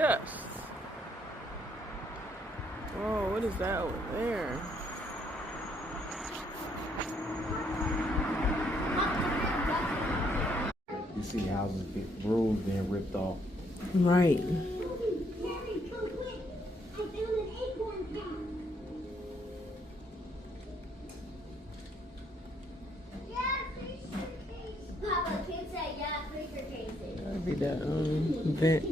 dust. Oh, what is that over there? You see houses, roofs being ripped off. Right. That'd be that vent.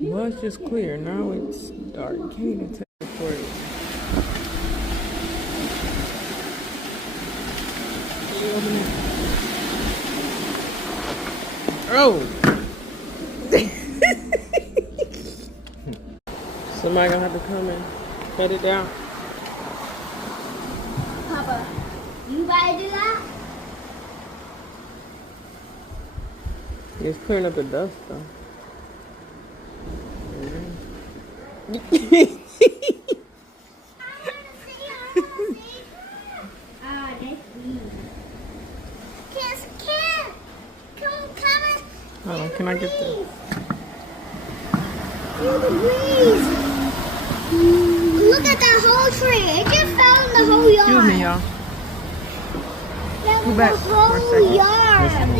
Well, it's just clear. Now it's dark. Can't even tell the story. Oh! Somebody gonna have to come and cut it down. Papa, you about to do that? It's clearing up the dust though. Hold on, can I get this? Feel the breeze. Look at that whole tree. It just fell in the whole yard. Excuse me, y'all. That Go was back the for a whole second. yard.